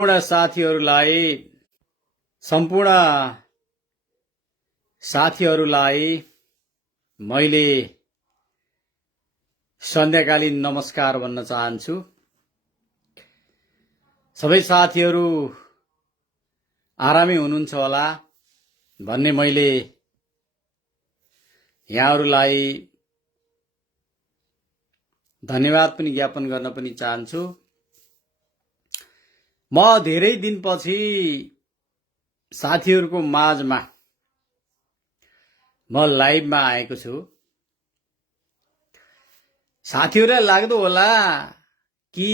सम्पूर्ण साथीहरूलाई मैले सन्ध्याकालीन नमस्कार भन्न चाहन्छु। सबै साथीहरू आरामै हुनुहुन्छ होला भन्ने मैले यहाँहरूलाई धन्यवाद पनि ज्ञापन गर्न पनि चाहन्छु। म धेरै दिनपछि साथीहरूको माझमा म लाइभमा आएको छु। साथीहरूलाई लाग्दो होला कि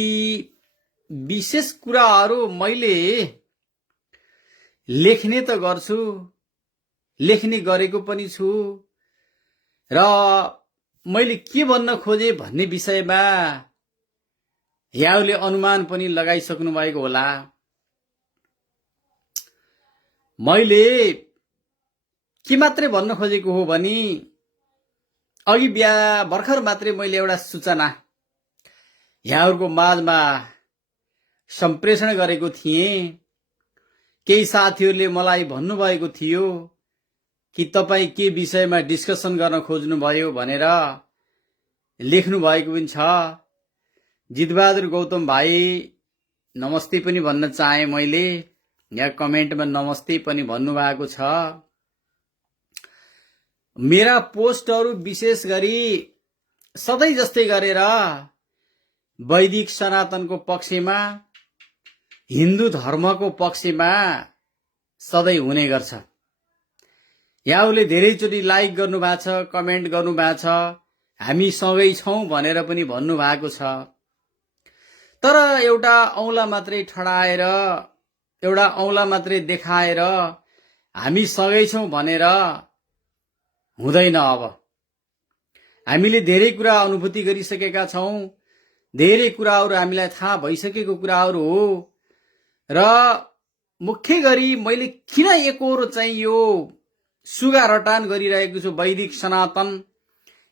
विशेष कुराहरू मैले लेख्ने त गर्छु, लेख्ने गरेको पनि छु र मैले के भन्न खोजे भन्ने विषयमा यहाँले अनुमान पनि लगाइसक्नु भएको होला। मैले के मात्रै भन्न खोजेको हो भने अघि भर्खर मात्रै मैले एउटा सूचना यहाँहरूको माझमा सम्प्रेषण गरेको थिएँ। केही साथीहरूले मलाई भन्नुभएको थियो कि तपाईं के विषयमा डिस्कसन गर्न खोज्नुभयो भनेर लेख्नु भएको पनि छ। जितबहादुर गौतम भाइ नमस्ते पनि भन्न चाहे। मैले यहाँ कमेन्टमा नमस्ते पनि भन्नुभएको छ। मेरा पोस्टहरू विशेष गरी सधैँ जस्तै गरेर वैदिक सनातनको पक्षमा, हिन्दू धर्मको पक्षमा सधैँ हुने गर्छ। यहाँले धेरैचोटि लाइक गर्नुभएको छ, कमेन्ट गर्नुभएको छ, हामी सँगै छौं भनेर पनि भन्नुभएको छ। तर एउटा औँला मात्रै ठडाएर, एउटा औँला मात्रै देखाएर हामी सँगै छौं भनेर हुँदैन। अब हामीले धेरै कुरा अनुभूति गरिसकेका छौं, धेरै कुराहरू हामीलाई थाहा भइसकेको कुराहरू हो र मुख्य गरी मैले किन एकहोरो चाहिँ यो सुगा रटान गरिरहेको छु वैदिक सनातन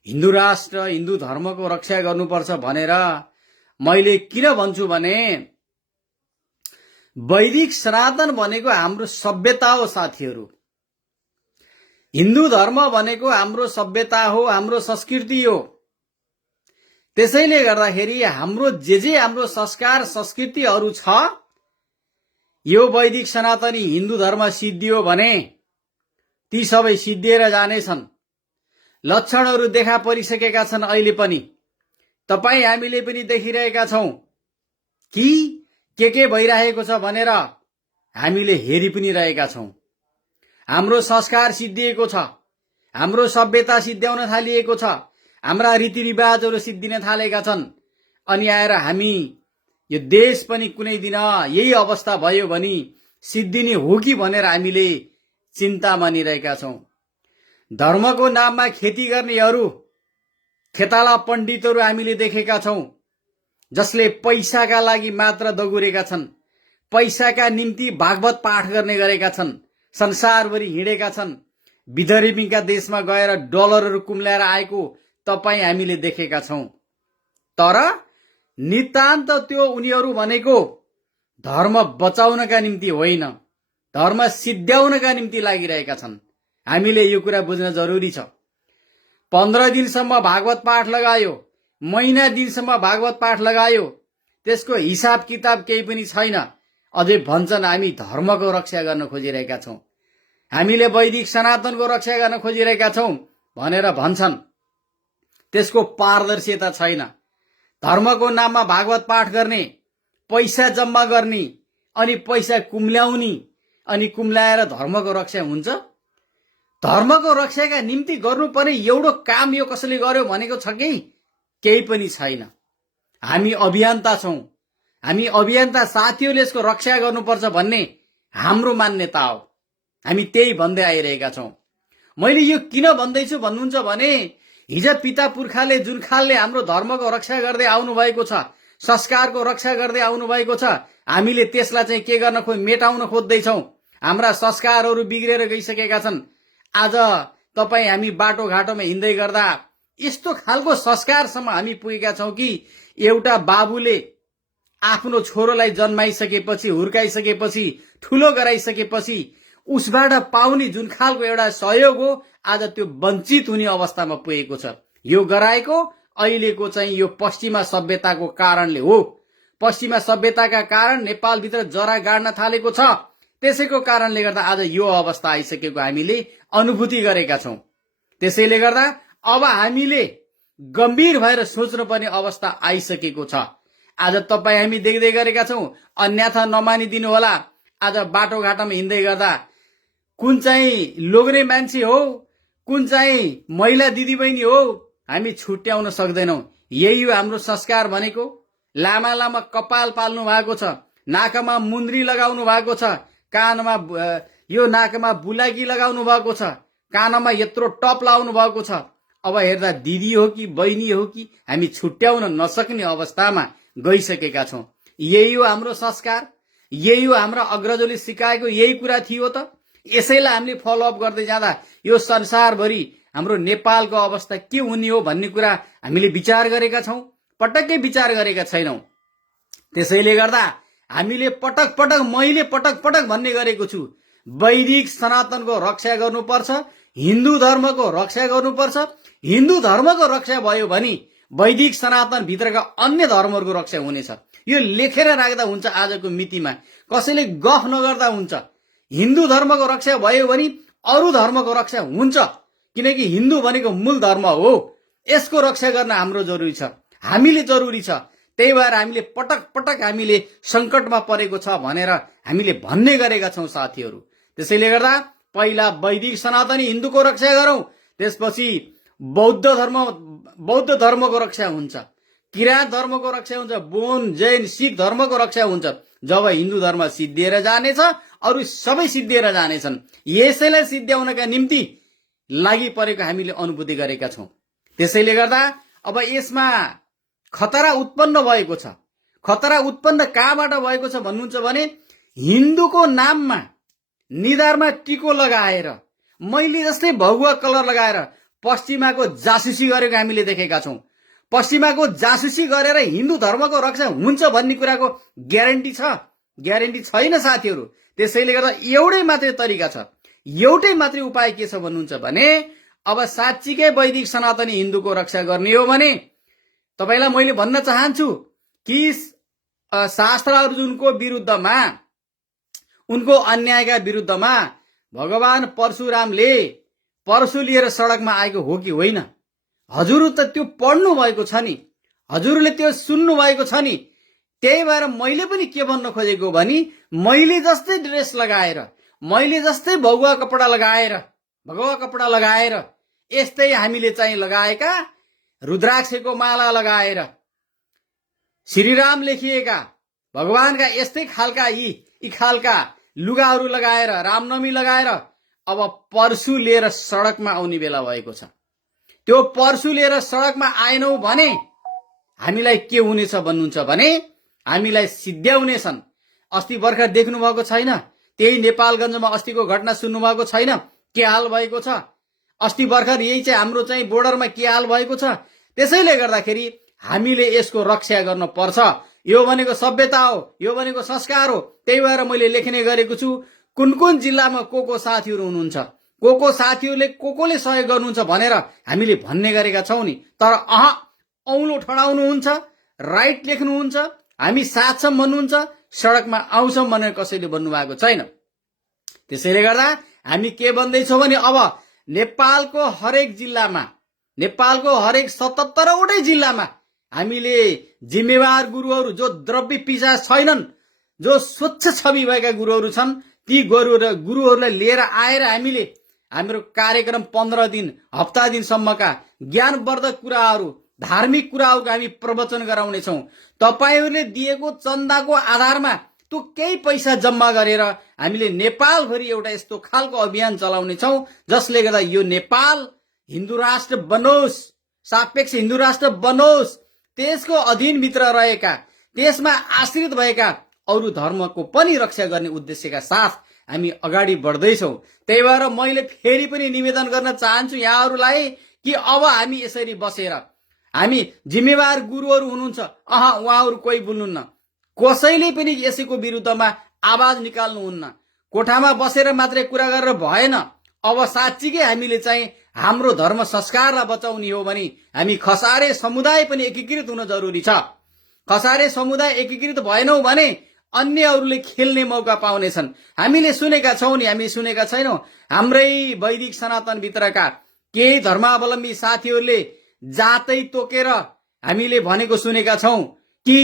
हिन्दू राष्ट्र, हिन्दू धर्मको रक्षा गर्नुपर्छ भनेर मैले किन भन्छु भने वैदिक सनातन भनेको हाम्रो सभ्यता हो साथीहरू। हिन्दू धर्म भनेको हाम्रो सभ्यता हो, हाम्रो संस्कृति हो। त्यसैले गर्दाखेरि हाम्रो जे हाम्रो संस्कार संस्कृतिहरू छ, यो वैदिक सनातनी हिन्दू धर्म सिद्धियो भने ती सबै सिद्धिएर जानेछन्। लक्षणहरू देखा परिसकेका छन्। अहिले पनि तपाई हामीले पनि देखिरहेका छौं कि के भइरहेको छ भनेर हामीले हेरि पनि रहेका छौं। हाम्रो संस्कार सिद्धिएको छ, हाम्रो सभ्यता सिद्ध्याउन थालिएको छ, हाम्रा रीतिरिवाजहरू सिद्धिन थालेका छन्। अनि आएर हामी यो देश पनि कुनै दिन यही अवस्था भयो भने सिद्धिने हो कि भनेर हामीले चिन्ता मानिरहेका छौं। धर्मको नाममा खेती गर्नेहरू, खेताला पण्डितहरू हामीले देखेका छौं, जसले पैसाका लागि मात्र दगुरेका छन्, पैसाका निम्ति भागवत पाठ गर्ने गरेका छन्, संसारभरि हिँडेका छन्। विधर्मीका देशमा गएर डलरहरू कुम्ल्याएर आएको तपाई हामीले देखेका छौं। तर नितान्त त्यो उनीहरू भनेको धर्म बचाउनका निम्ति होइन, धर्म सिद्ध्याउनका निम्ति लागिरहेका छन्। हामीले यो कुरा बुझ्न जरुरी छ। 15 दिनसम्म भागवत पाठ लगायो, महिना दिनसम्म भागवत पाठ लगायो, त्यसको हिसाब किताब केही पनि छैन। अझै भन्छन् हामी धर्मको रक्षा गर्न खोजिरहेका छौं, हामीले वैदिक सनातनको रक्षा गर्न खोजिरहेका छौं भनेर भन्छन्। त्यसको पारदर्शिता छैन। धर्मको नाममा भागवत पाठ गर्ने, पैसा जम्मा गर्ने, अनि पैसा कुम्ल्याउने, अनि कुम्ल्याएर धर्मको रक्षा हुन्छ? धर्मको रक्षाका निम्ति गर्नुपर्ने एउटा काम यो कसैले गर्यो भनेको छ कि केही पनि छैन। हामी अभियन्ता छौं, हामी अभियन्ता साथीहरूले यसको रक्षा गर्नुपर्छ भन्ने हाम्रो मान्यता हो। हामी त्यही भन्दै आइरहेका छौं। मैले यो किन भन्दैछु भन्नुहुन्छ भने हिजो पिता पुर्खाले जुन खालले हाम्रो धर्मको रक्षा गर्दै आउनु भएको छ, संस्कारको रक्षा गर्दै आउनु भएको छ, हामीले त्यसलाई चाहिँ के गर्न मेटाउन खोज्दैछौं। हाम्रा संस्कारहरू बिग्रेर गइसकेका छन्। आज तपाई हामी बाटो घाटोमा हिँड्दै गर्दा यस्तो खालको संस्कारसम्म हामी पुगेका छौं कि एउटा बाबुले आफ्नो छोरोलाई जन्माइसकेपछि हुर्काइसकेपछि ठूलो गराइसकेपछि उसबाट पाउने जुन खालको एउटा सहयोग हो आज त्यो वञ्चित हुने अवस्थामा पुगेको छ। यो गराएको अहिलेको चाहिँ यो पश्चिमा सभ्यताको कारणले हो। पश्चिमा सभ्यताका कारण नेपालभित्र जरा गाड्न थालेको छ। त्यसैको कारणले गर्दा आज यो अवस्था आइसकेको हामीले अनुभूति गरेका छौं। त्यसैले गर्दा अब हामीले गम्भीर भएर सोच्नुपर्ने अवस्था आइसकेको छ। आज तपाईँ हामी देख्दै गरेका छौं। अन्यथा नमानिदिनु होला। आज बाटोघाटोमा हिँड्दै गर्दा कुन चाहिँ लोग्ने मान्छे हो, कुन चाहिँ महिला दिदीबहिनी हो, हामी छुट्याउन सक्दैनौं। यही हो हाम्रो संस्कार भनेको। लामा लामा कपाल पाल्नु भएको छ, नाकमा मुन्द्री लगाउनु भएको छ, कानमा यो नाकमा बुलाकी लगाउनु भएको छ, कानमा यत्रो टप लाउनु भएको छ। अब हेर्दा दिदी हो कि बहिनी हो कि हामी छुट्याउन नसक्ने अवस्थामा गइसकेका छौं। यही हो हाम्रो संस्कार, यही हो हाम्रो अग्रजले सिकाएको यही कुरा थियो त। यसैलाई हामीले फलोअप गर्दै जाँदा यो संसारभरि हाम्रो नेपालको अवस्था के हुने हो भन्ने कुरा हामीले विचार गरेका छौं, पटक्कै विचार गरेका छैनौं। त्यसैले गर्दा हामीले पटक पटक मैले पटक पटक भन्ने गरेको छु, वैदिक सनातनको रक्षा गर्नुपर्छ, हिन्दू धर्मको रक्षा गर्नुपर्छ। हिन्दू धर्मको रक्षा भयो भने वैदिक सनातन भित्रका अन्य धर्महरूको रक्षा हुनेछ। यो लेखेर राख्दा हुन्छ। आजको मितिमा कसैले गफ नगर्दा हुन्छ। हिन्दू धर्मको रक्षा भयो भने अरू धर्मको रक्षा हुन्छ, किनकि हिन्दू भनेको मूल धर्म हो। यसको रक्षा गर्न हाम्रो जरुरी छ, हामीले जरुरी छ। त्यही भएर हामीले पटक पटक हामीले संकटमा परेको छ भनेर हामीले भन्ने गरेका छौं साथीहरू। त्यसैले गर्दा पहिला वैदिक सनातनी हिन्दूको रक्षा गरौं, त्यसपछि बौद्ध धर्मको रक्षा हुन्छ, किराँत धर्मको रक्षा हुन्छ, बोन जैन सिख धर्मको रक्षा हुन्छ। जब हिन्दू धर्म सिद्धिएर जानेछ अरू सबै सिद्धिएर जानेछन्। यसैलाई सिद्ध्याउनका निम्ति लागि परेको हामीले अनुभूति गरेका छौं। त्यसैले गर्दा अब यसमा खतरा उत्पन्न भएको छ। खतरा उत्पन्न कहाँबाट भएको छ भन्नुहुन्छ भने हिन्दूको नाममा निधारमा टिको लगाएर, मैले जस्तै भगुवा कलर लगाएर पश्चिमाको जासुसी गरेको हामीले देखेका छौं। पश्चिमाको जासुसी गरेर हिन्दू धर्मको रक्षा हुन्छ भन्ने कुराको ग्यारेन्टी छ? ग्यारेन्टी छैन साथीहरू। त्यसैले गर्दा एउटै मात्रै तरिका छ, एउटै मात्रै उपाय के छ भन्नुहुन्छ भने अब साँच्चीकै वैदिक सनातनी हिन्दूको रक्षा गर्ने हो भने तपाईलाई मैले भन्न चाहन्छु कि शास्त्र अर्जुनको विरुद्धमा, उनको अन्यायका विरुद्धमा भगवान परशुरामले परशु लिएर सडकमा आएको हो कि होइन? हजुर त त्यो पढ्नु भएको छ नि, हजुरले त्यो सुन्नु भएको छ नि। त्यही भएर मैले पनि के भन्न खोजेको भने मैले जस्तै ड्रेस लगाएर, मैले जस्तै भगुवा कपडा लगाएर यस्तै हामीले चाहिँ लगाएका रुद्राक्षको माला लगाएर श्रीराम लेखिएका भगवानका यस्तै खालका यी खालका लुगाहरू लगाएर रामनवमी लगाएर अब परशु लिएर सडकमा आउने बेला भएको छ। त्यो परशु लिएर सडकमा आएनौ भने हामीलाई के हुनेछ भन्नुहुन्छ भने हामीलाई सिद्ध्याउनेछन्। अस्ति भर्खर देख्नु भएको छैन? त्यही नेपालगञ्जमा अस्तिको घटना सुन्नु भएको छैन? के हाल भएको छ? अस्ति भर्खर यही चाहिँ हाम्रो चाहिँ बोर्डरमा के हाल भएको छ? त्यसैले गर्दाखेरि हामीले यसको रक्षा गर्न पर्छ। यो भनेको सभ्यता हो, यो भनेको संस्कार हो। त्यही भएर मैले लेख्ने गरेको छु कुन कुन जिल्लामा को साथीहरू हुनुहुन्छ, को साथीहरूले कोले सहयोग गर्नुहुन्छ भनेर हामीले भन्ने गरेका छौं नि। तर औलो ठडाउनुहुन्छ, राइट लेख्नुहुन्छ, हामी साथ छौं भन्नुहुन्छ, सडकमा आउँछौं भनेर कसैले भन्नुभएको छैन। त्यसैले गर्दा हामी के भन्दैछौं भने अब नेपालको हरेक जिल्लामा, नेपालको हरेक 77वटै जिल्लामा हामीले जिम्मेवार गुरुहरू जो द्रव्य पिशाच छैनन्, जो स्वच्छ छवि भएका गुरुहरू छन्, ती गुरुहरूलाई लिएर आएर हामीले हाम्रो कार्यक्रम 15 दिन हप्ता दिनसम्मका ज्ञानवर्धक कुराहरू, धार्मिक कुराहरूको हामी प्रवचन गराउनेछौं। तपाईहरूले दिएको चन्दाको आधारमा त्यो केही पैसा जम्मा गरेर हामीले नेपालभरि एउटा यस्तो खालको अभियान चलाउनेछौं जसले गर्दा यो नेपाल हिन्दू राष्ट्र बनोस्, सापेक्ष हिन्दू राष्ट्र बनोस्। त्यसको अधीनभित्र रहेका, त्यसमा आश्रित भएका अरू धर्मको पनि रक्षा गर्ने उद्देश्यका साथ हामी अगाडि बढ्दैछौं। त्यही भएर मैले फेरि पनि निवेदन गर्न चाहन्छु यहाँहरूलाई कि अब हामी यसरी बसेर, हामी जिम्मेवार गुरुहरू हुनुहुन्छ, उहाँहरू कोही बोल्नुहुन्न, कसैले पनि यसैको विरुद्धमा आवाज निकाल्नुहुन्न। कोठामा बसेर मात्रै कुरा गरेर भएन। अब साँच्चीकै हामीले चाहिँ हाम्रो धर्म संस्कारलाई बचाउने हो भने हामी खसारे समुदाय पनि एकीकृत हुन जरुरी छ। खसारे समुदाय एकीकृत भएनौ भने अन्यहरूले खेल्ने मौका पाउनेछन्। हामीले सुनेका छौं नि, हामी सुनेका छैनौं। हाम्रै वैदिक सनातन भित्रका केही धर्मावलम्बी साथीहरूले जातै तोकेर हामीले भनेको सुनेका छौं कि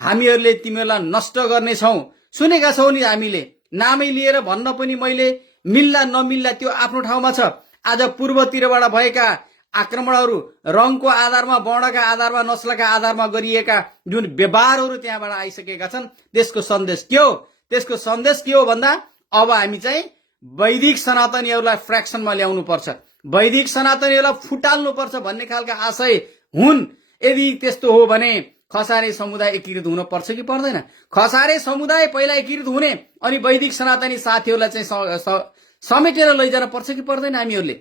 हामीहरूले तिमीहरूलाई नष्ट गर्नेछौं। सुनेका छौं नि हामीले। नामै लिएर भन्न पनि मैले मिल्ला नमिल्ला त्यो आफ्नो ठाउँमा छ। आज पूर्वतिरबाट भएका आक्रमणहरू रङको आधारमा, वर्णका आधारमा, नस्लका आधारमा गरिएका जुन व्यवहारहरू त्यहाँबाट आइसकेका छन्, त्यसको सन्देश के हो? त्यसको सन्देश के हो भन्दा अब हामी चाहिँ वैदिक सनातनीहरूलाई फ्र्याक्सनमा ल्याउनु पर्छ, वैदिक सनातनीहरूलाई फुटाल्नुपर्छ भन्ने खालका आशय हुन्। यदि त्यस्तो हो भने खसारे समुदाय एकीकृत हुन पर्छ कि पर्दैन? खसारे समुदाय पहिला एकीकृत हुने अनि वैदिक सनातनी साथीहरूलाई चाहिँ समेटेर लैजान पर्छ कि पर्दैन? हामीहरूले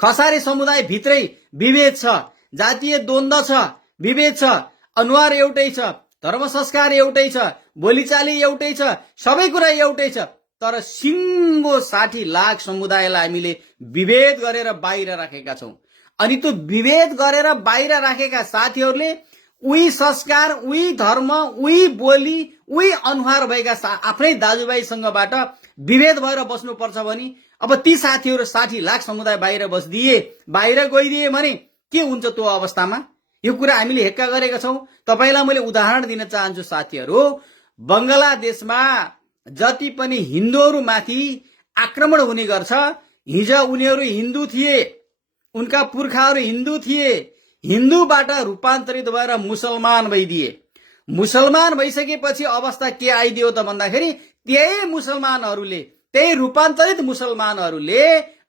खसारे समुदाय भित्रै विभेद छ, जातीय द्वन्द्व छ, विभेद छ, अनुहार एउटै छ, धर्म संस्कार एउटै छ, बोलीचाली एउटै छ, सबै कुरा एउटै छ। तर सिङ्गो 60 लाख समुदायलाई हामीले विभेद गरेर बाहिर राखेका छौं। अनि त्यो विभेद गरेर बाहिर राखेका साथीहरूले उही संस्कार, उही धर्म, उही बोली, उही अनुहार भएका आफ्नै दाजुभाइसँगबाट विभेद भएर बस्नुपर्छ भने अब ती साथीहरू 60 लाख समुदाय बाहिर बाहिर गइदिए भने के हुन्छ त्यो अवस्थामा? यो कुरा हामीले हेक्का गरेका छौं। तपाईलाई मैले उदाहरण दिन चाहन्छु साथीहरू। बंगलादेशमा जति पनि हिन्दूहरूमाथि आक्रमण हुने गर्छ, हिजो उनीहरू हिन्दू थिए, उनका पुर्खाहरू हिन्दू थिए, हिन्दूबाट रूपान्तरित भएर मुसलमान भइदिए। मुसलमान भइसकेपछि अवस्था के आइदियो त भन्दाखेरि त्यही मुसलमानहरूले, त्यही रूपान्तरित मुसलमानहरूले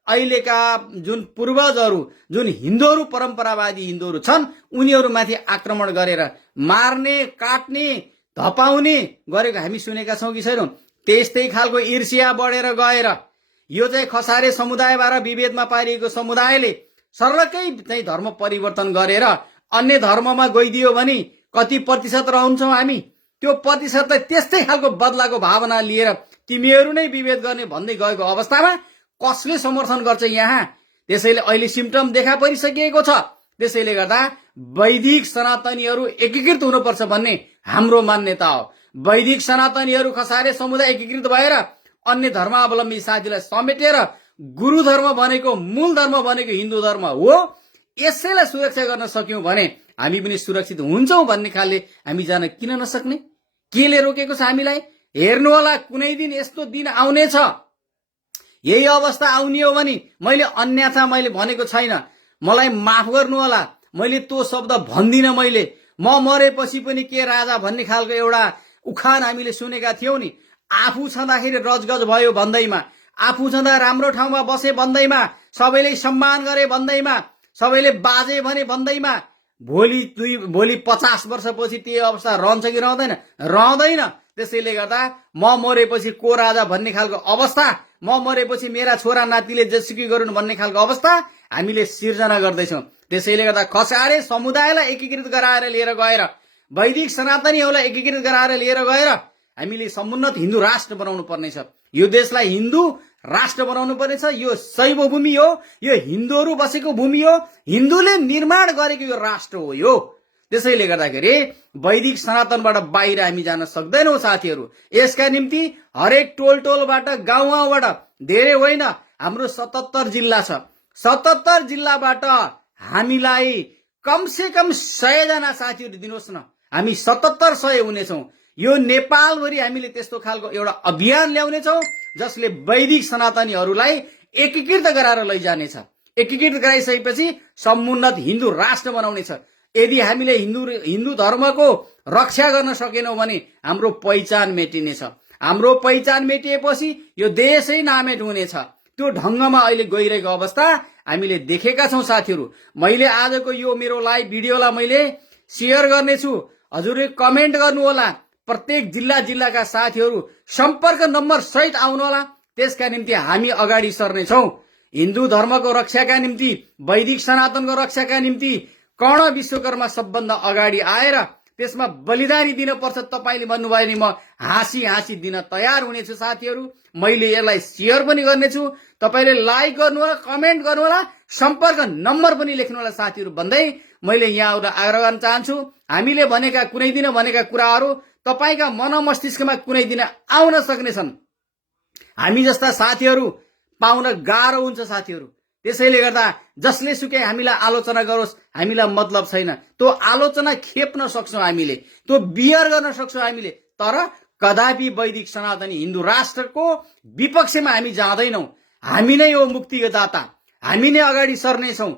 अहिलेका जुन पूर्वजहरू, जुन हिन्दूहरू, परम्परावादी हिन्दूहरू छन्, उनीहरूमाथि आक्रमण गरेर मार्ने, काट्ने, धपाउने गरेको हामी सुनेका छौं कि छैनौं? त्यस्तै खालको ईर्ष्या बढेर गएर यो चाहिँ खसारे समुदायबाट विभेदमा पारिएको समुदायले सर्लकै चाहिँ धर्म परिवर्तन गरेर अन्य धर्ममा गइदियो भने कति प्रतिशत रहन्छौं हामी? त्यो प्रतिशतलाई त्यस्तै खालको बदलाको भावना लिएर तिमीहरू नै विभेद गर्ने भन्दै गएको अवस्थामा कसले समर्थन गर्छ यहाँ? त्यसैले अहिले सिम्पटम देखा परिसकिएको छ। त्यसैले गर्दा वैदिक सनातनीहरू एकीकृत हुनुपर्छ भन्ने हाम्रो मान्यता हो। वैदिक सनातनीहरू खसारे समुदाय एकीकृत भएर अन्य धर्मावलम्बी साथीलाई समेटेर गुरु धर्म भनेको, मूल धर्म भनेको हिन्दू धर्म हो, यसैलाई सुरक्षा गर्न सक्यौं भने हामी पनि सुरक्षित हुन्छौं भन्ने खाले हामी जान किन नसक्ने? केले रोकेको छ हामीलाई? हेर्नु होला, कुनै दिन यस्तो दिन आउने छ, यही अवस्था आउने हो भने मैले अन्यथा मैले भनेको छैन, मलाई माफ गर्नु होला, मैले त्यो शब्द भन्दिन। म मरेपछि पनि के राजा भन्ने खालको एउटा उखान हामीले सुनेका थियौं नि। आफू छँदाखेरि रजगज भयो भन्दैमा, आफू छँदा राम्रो ठाउँमा बसे भन्दैमा, सबैले सम्मान गरे भन्दैमा, सबैले बाजे भने भन्दैमा भोलि 50 वर्षपछि त्यो अवस्था रहन्छ कि रहँदैन? रहँदैन। त्यसैले गर्दा म मरेपछि को राजा भन्ने खालको अवस्था, म मरेपछि मेरा छोरा नातिले जेसुकै गरून् भन्ने खालको अवस्था हामीले सिर्जना गर्दैछौं। त्यसैले गर्दा खसारे समुदायलाई एकीकृत गराएर लिएर गएर, वैदिक सनातनीहरूलाई एकीकृत गराएर लिएर गएर हामीले समुन्नत हिन्दू राष्ट्र बनाउनु पर्नेछ। यो देशलाई हिन्दू राष्ट्र बनाउनु पर्नेछ। यो शैव भूमि हो, यो हिन्दूहरू बसेको भूमि हो, हिन्दूले निर्माण गरेको यो राष्ट्र हो यो। त्यसैले गर्दाखेरि वैदिक सनातनबाट बाहिर हामी जान सक्दैनौं साथीहरू। यसका निम्ति हरेक टोलबाट, गाउँबाट, धेरै होइन, हाम्रो 77 जिल्ला छ, 77 जिल्लाबाट हामीलाई कमसे कम 100 जना साथीहरू दिनुहोस् न, हामी 77-100 हुनेछौं। यो नेपालभरि हामीले त्यस्तो खालको एउटा अभियान ल्याउनेछौं जसले वैदिक सनातनीहरूलाई एकीकृत गराएर लैजानेछ। एकीकृत गराइसकेपछि समुन्नत हिन्दू राष्ट्र बनाउनेछ। यदि हामीले हिन्दू धर्मको रक्षा गर्न सकेनौं भने हाम्रो पहिचान मेटिनेछ। हाम्रो पहिचान मेटिएपछि यो देशै नामेट हुनेछ। त्यो ढंगमा अहिले गइरहेको अवस्था हामीले देखेका छौं साथीहरू। मैले आजको यो मेरो लाइभ भिडियोलाई मैले शेयर गर्नेछु, हजुरले कमेन्ट गर्नु होला। प्रत्येक जिल्लाका साथीहरू सम्पर्क नम्बर सहित आउनु होला। त्यसका निम्ति हामी अगाडि सर्नेछौं। हिन्दू धर्मको रक्षाका निम्ति, वैदिक सनातनको रक्षाका निम्ति कर्ण विश्वकर्मा सबभन्दा अगाडि आएर त्यसमा बलिदानी दिन पर्छ। तपाईले भन्नुभयो नि म हाँसी हाँसी दिन तयार हुनेछु साथीहरू। मैले यसलाई शेयर पनि गर्नेछु। तपाईले लाइक गर्नु होला, कमेन्ट गर्नु होला, सम्पर्क नम्बर पनि लेख्नु होला साथीहरू भन्दै मैले यहाँहरूलाई आग्रह गर्न चाहन्छु, हामीले भनेका कुनै दिन भनेका कुराहरू तपाईका मन मस्तिष्कमा कुनै दिन आउन सक्नेछन्। हामी जस्ता साथीहरू पाउन गाह्रो हुन्छ साथीहरू। त्यसैले गर्दा जसले सुकै हामीलाई आलोचना गरोस्, हामीलाई मतलब छैन। त्यो आलोचना खेप्न सक्छौं हामीले, त्यो बियर गर्न सक्छौं हामीले, तर कदापि वैदिक सनातनी हिन्दू राष्ट्रको विपक्षमा हामी जाँदैनौं। हामी नै हो मुक्तिको दाता, हामी नै अगाडि सर्नेछौं।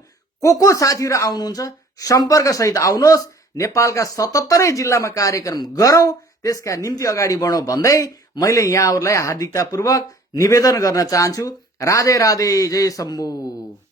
को साथीहरू आउनुहुन्छ सम्पर्क सहित आउनुहोस्। नेपालका 77 जिल्लामा कार्यक्रम गरौं, त्यसका निम्ति अगाडि बढौं भन्दै मैले यहाँहरूलाई हार्दिकतापूर्वक निवेदन गर्न चाहन्छु। राधे राधे, जय शम्भु।